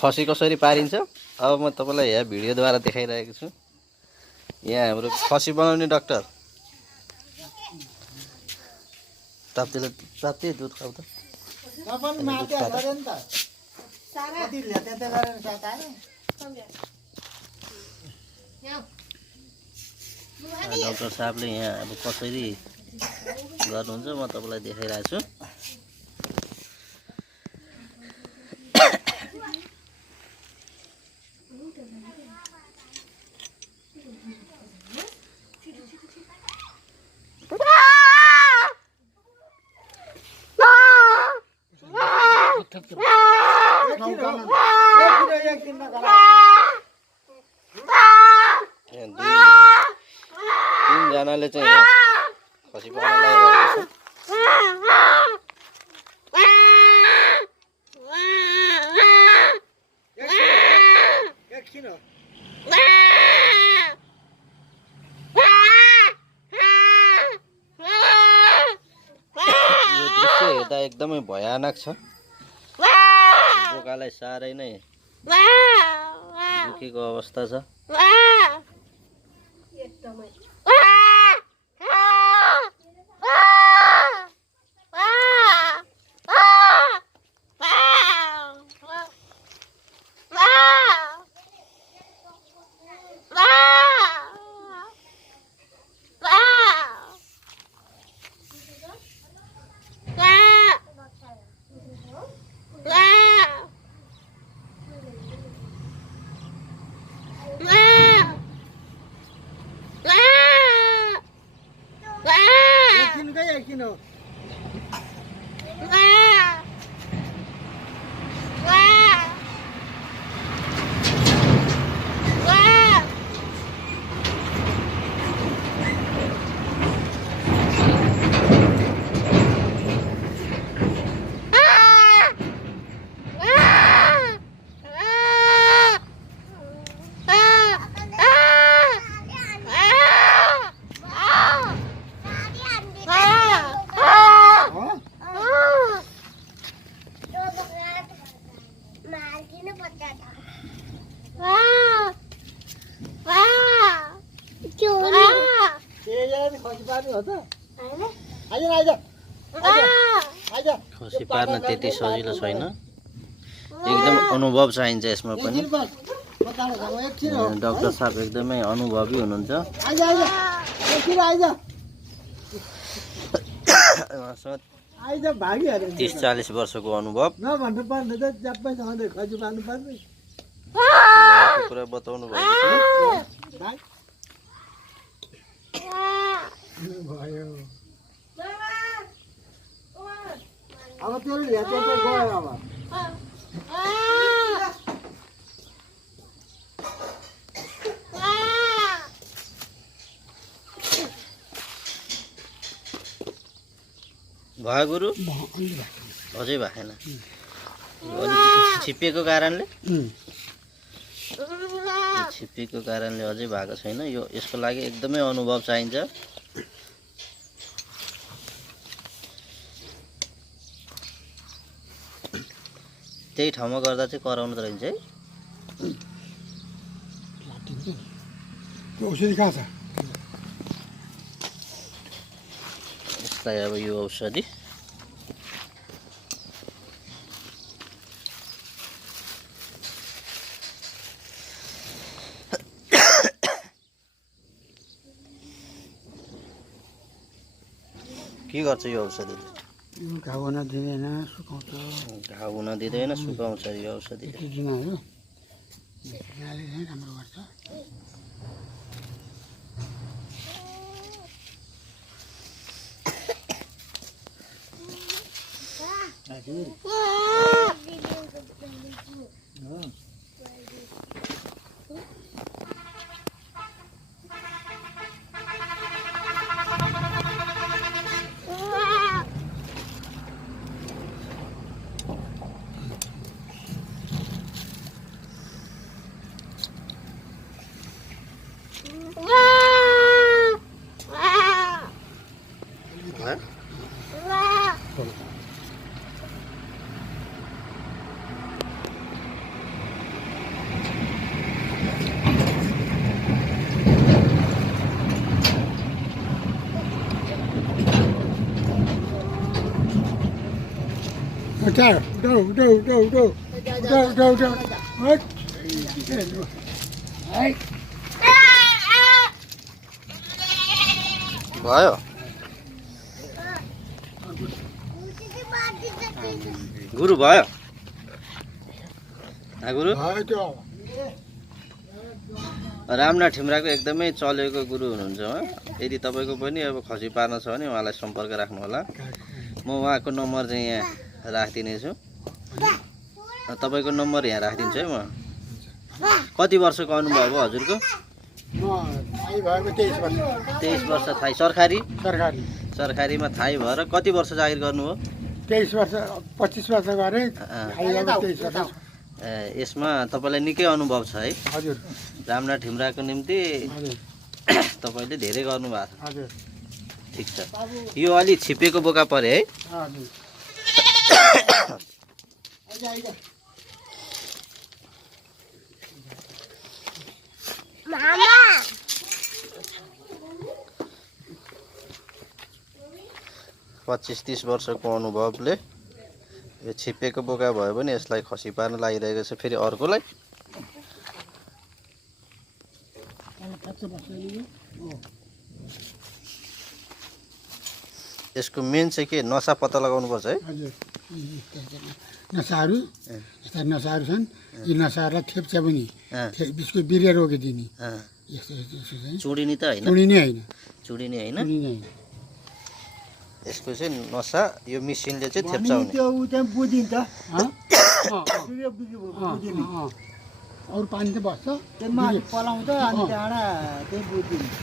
खसी कसरी पारिन्छ अब म तपाईँलाई यहाँ भिडियोद्वारा देखाइरहेको छु। यहाँ हाम्रो खसी बनाउने डाक्टर ताप्ती दुध खाऊ त। डाक्टर साहबले यहाँ अब कसरी गर्नुहुन्छ म तपाईँलाई देखाइरहेको छु। तीनजनाले चाहिँ यहाँ खसी पार्न लागिरहेको छ। यो दृश्य हेर्दा एकदमै भयानक छ। बोकालाई साह्रै नै दुखेको अवस्था छ। खसी पार्न त्यति सजिलो छैन, एकदम अनुभव चाहिन्छ यसमा पनि। डाक्टर साहब एकदमै अनुभवी हुनुहुन्छ। 30-40 वर्षको अनुभव कुरा बताउनु भएको छ। अब तेरो ल्याटे त गयो अब भयो गुरु अझै भएन। अलिक छिप्पिएको कारणले अझै भएको छैन। यो यसको लागि एकदमै अनुभव चाहिन्छ। त्यही ठाउँमा गर्दा चाहिँ कराउनु त रहन्छ है। औषधि कहाँ छ? यसलाई अब यो औषधि के गर्छ यो औषधिले? घाउ हुन दिँदैन, सुकाउँछ। घाउ हुन दिँदैन, सुकाउँछ यो औषधि। राम्रो गर्छ। उठा उठा उठा उठा उठा उठा उठा उठा हट भयो गुरु भयो गुरु भयो त्यो रामनाथ ठिम्राको एकदमै चलेको गुरु हुनुहुन्छ उहाँ यदि तपाईँको पनि अब खसी पार्न छ भने उहाँलाई सम्पर्क राख्नु होला म उहाँको नम्बर चाहिँ यहाँ राखिदिनेछु तपाईँको नम्बर यहाँ राखिदिन्छु है म कति वर्षको अनुभव हो हजुरको म थाहै भएको 23 वर्ष 23 वर्ष थाहै सरकारी सरकारी सरकारीमा थाहै भएर कति वर्ष जागिर गर्नुभयो 23 वर्ष 25 वर्ष गरे थाहै भएको 23 वर्ष यसमा तपाईँलाई निकै अनुभव छ है हजुर रामनाथ ठिम्राको निम्ति हजुर तपाईँले धेरै गर्नुभएको छ हजुर ठिक छ यो अलि छिपेको बोका परे है हजुर 25-30 वर्षको अनुभवले यो छिपेको बोका भयो भने यसलाई खसी पार्न लागिरहेको छ फेरि अर्कोलाई यसको मेन चाहिँ के नसा पत्ता लगाउनुपर्छ है हजुर नसाहरू यस्ता नसाहरू छन् यी नसाहरूलाई थेप्छ पनि बिचको बिरिया रोकिदिने यस्तो चाहिँ चुडिनी त होइन चुडिने होइन चुडिनी होइन चुडिने होइन यसको चाहिँ नसा यो मिसिनले चाहिँ थेप्चाउने त्यो उ चाहिँ बुझिन्छ अरू पानी चाहिँ बस्छ त्यो माथि पलाउँछ अनि त्यहाँबाट त्यही बुझिन्छ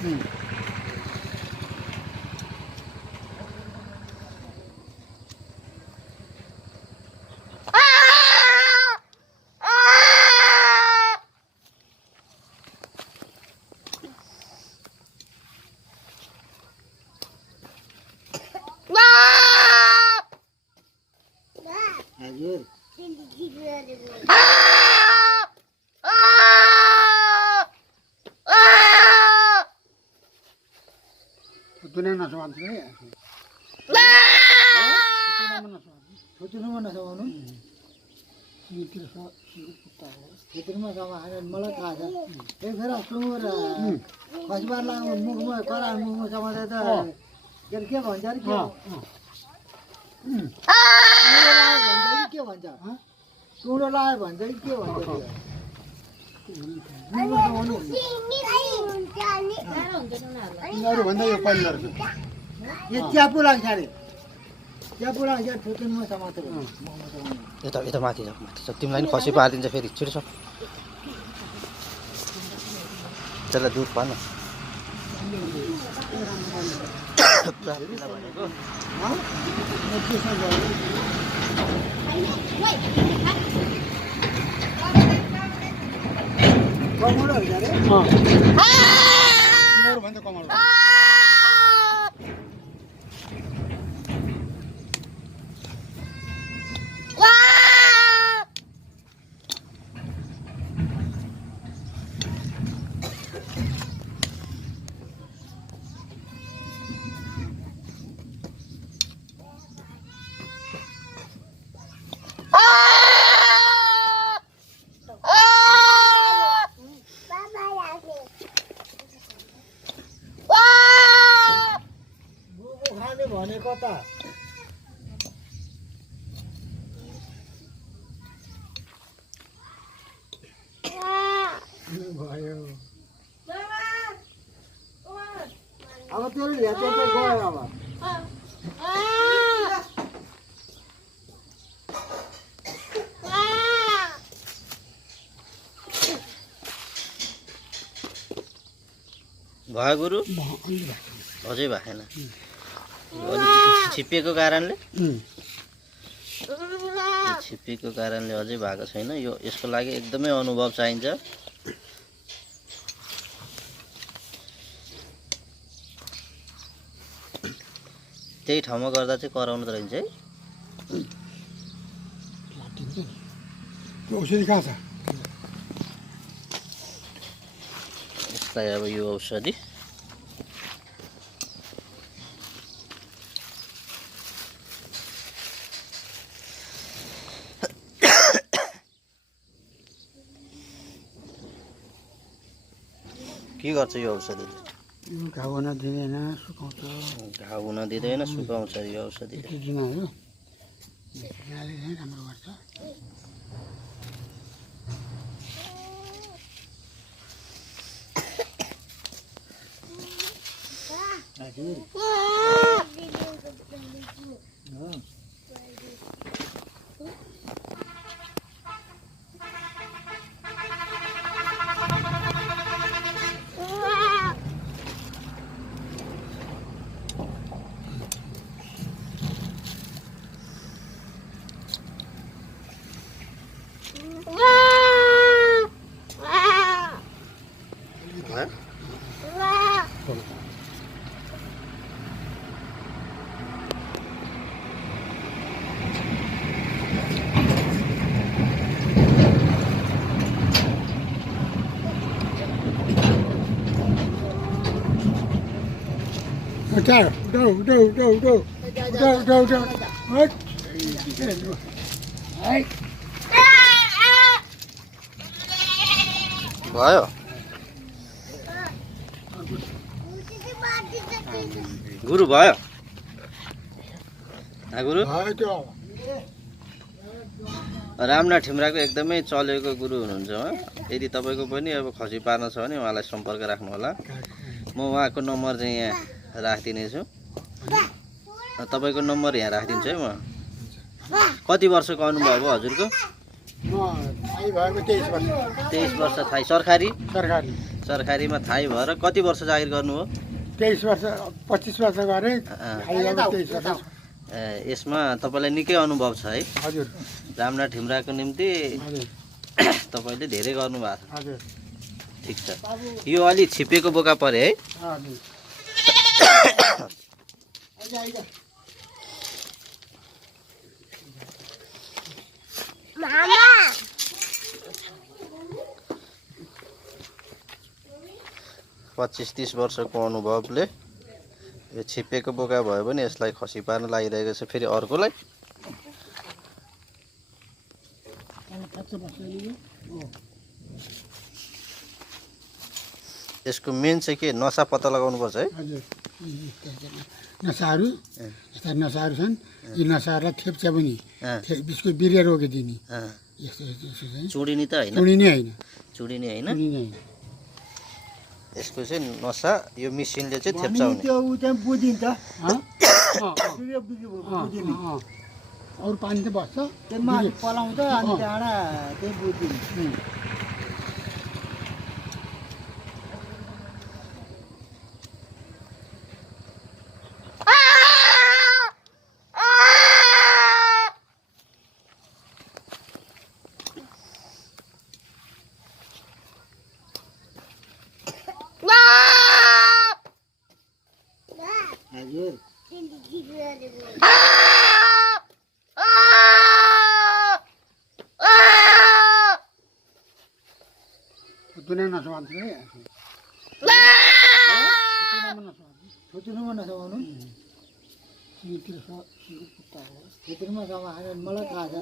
हजुर दुनिया नसमान्छ है छुट्टिनुमा नसमाउनु छुट्टिनुमा समाएर मलाई थाहा छ एक फेर सुँगुर खसीबार लाग्नु मुखमा करा मुखमा समाउँदा त के भन्छ अरे के भन्छ सुँगुर लाग्यो भन्छ कि के भन्छ यिनीहरूभन्दा यो पहिलो रहेछ यो च्यापु लाग्छ अरे च्यापु लाग्छ छुट्टिनुमा समाउँछ यता यता माथि छ तिमीलाई नि खसी पारिदिन्छ फेरि छिटो छ त्यसलाई दुध पान कमलो होइन अरे यिनीहरूभन्दा कमाल खाने भनेको त भयो अब तेरो ल्याचो चाहिँ गयो अब भयो गुरु अझै भएन अलिक छिपिएको कारणले छिपिएको कारणले अझै भएको छैन यो यसको लागि एकदमै अनुभव चाहिन्छ त्यही ठाउँमा गर्दा चाहिँ कराउनु त रहन्छ है त्यो औषधि कहाँ छ यसलाई अब यो औषधि के गर्छ यो औषधिले? घाउ हुन दिँदैन, सुकाउँछ। घाउ हुन दिँदैन, सुकाउँछ यो औषधिले। यति दिन आयो यहाँले चाहिँ राम्रो गर्छ। उठाऊ उठाऊ उठाऊ उठाऊ उठाऊ उठाऊ उठाऊ भयो गुरु भयो गुरु रामनाथ ठिमराको एकदमै चलेको गुरु हुनुहुन्छ उहाँ। यदि तपाईँको पनि अब खसी पार्न छ भने उहाँलाई सम्पर्क राख्नु होला। म उहाँको नम्बर चाहिँ यहाँ राखिदिनेछु। तपाईँको नम्बर यहाँ राखिदिन्छु है म। कति वर्षको अनुभव हो हजुरको? 23 वर्ष थाई। सरकारी सरकारीमा थाई भएर कति वर्ष जागिर गर्नुभयो? 23 वर्ष 25 वर्ष गरेँ। यसमा तपाईँलाई निकै अनुभव छ है? हजुर। रामनाथ ठिमराको निम्ति तपाईँले धेरै गर्नुभएको छ। हजुर। ठिक छ। यो अलि छिपेको बोका परे है? हजुर। 25-30 वर्षको अनुभवले यो छिपेको बोका भयो भने यसलाई खसी पार्न लागिरहेको छ। फेरि अर्कोलाई यसको मेन चाहिँ के नसा पत्ता लगाउनु पर्छ है? हजुर। नसाहरू यस्ता नसाहरू छन्, यी नसाहरूलाई थेप्छ पनि बिचको बिरिया रोकिदिने। यस्तो चाहिँ चुडिनी त होइन? चुडिने होइन। चुडिनी होइन? चुडिने होइन। यसको चाहिँ नसा यो मिसिनले चाहिँ थेप्चाउने। त्यो उ चाहिँ बुझिन्छ। अरू पानी त बस्छ, त्यो मासु पलाउँछ अनि त्यहाँबाट त्यही बुझिन्छ। हजुर। दुनियाँ नसमान्छ है। छोटोमा नसमाउनु। भित्रमा समाएर मलाई थाहा छ।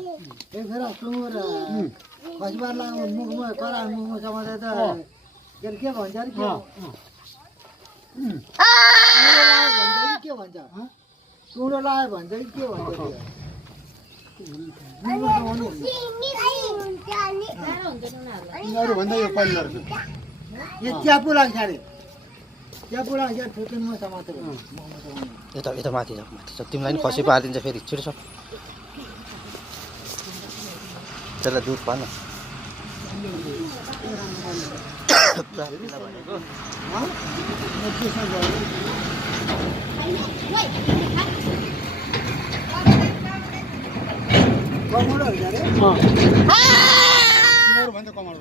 एकखेर सुँगुर खसीबार लाग्नु मुखमा करा मुखमा समाउँदा त के भन्छ अरे के भन्छ? सुँगुर लाग्यो भन्छ कि के भन्छ? भन्दा यो पहिलो रहेछ। यो च्यापु लाग्छ अरे। च्यापु लाग्छ ठुटुनमा समातेर। यता यता माथि जाऊ, माथि जाऊ। तिमीलाई नि खसी पारिदिन्छ फेरि। छिटो छ। त्यसलाई दुध पान। भनेको कमलो हुन्छ अरे। भन्दा कमल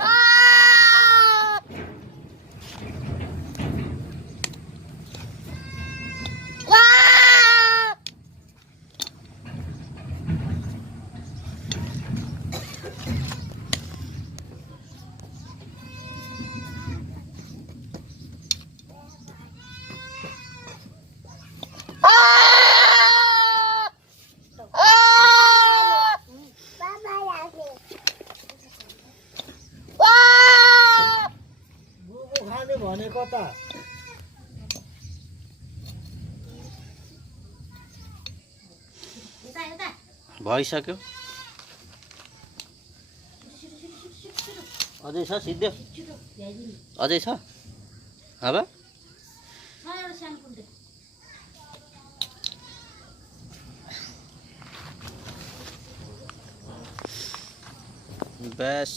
Wow! यता भइसक्यो अझै छ सिद्धो अझै छ अब बस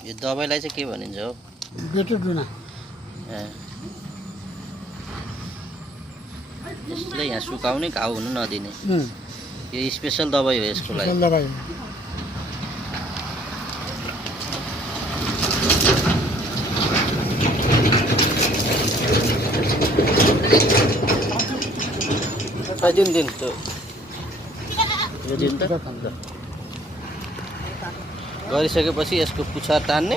यो दबाईलाई चाहिँ के भनिन्छ हो बेटुडुना यसले यहाँ सुकाउने घाउ हुनु नदिने यो स्पेसल दबाई हो यसको लागि दबाई दिन त्यो यो दिन त गरिसकेपछि यसको पुच्छर तान्ने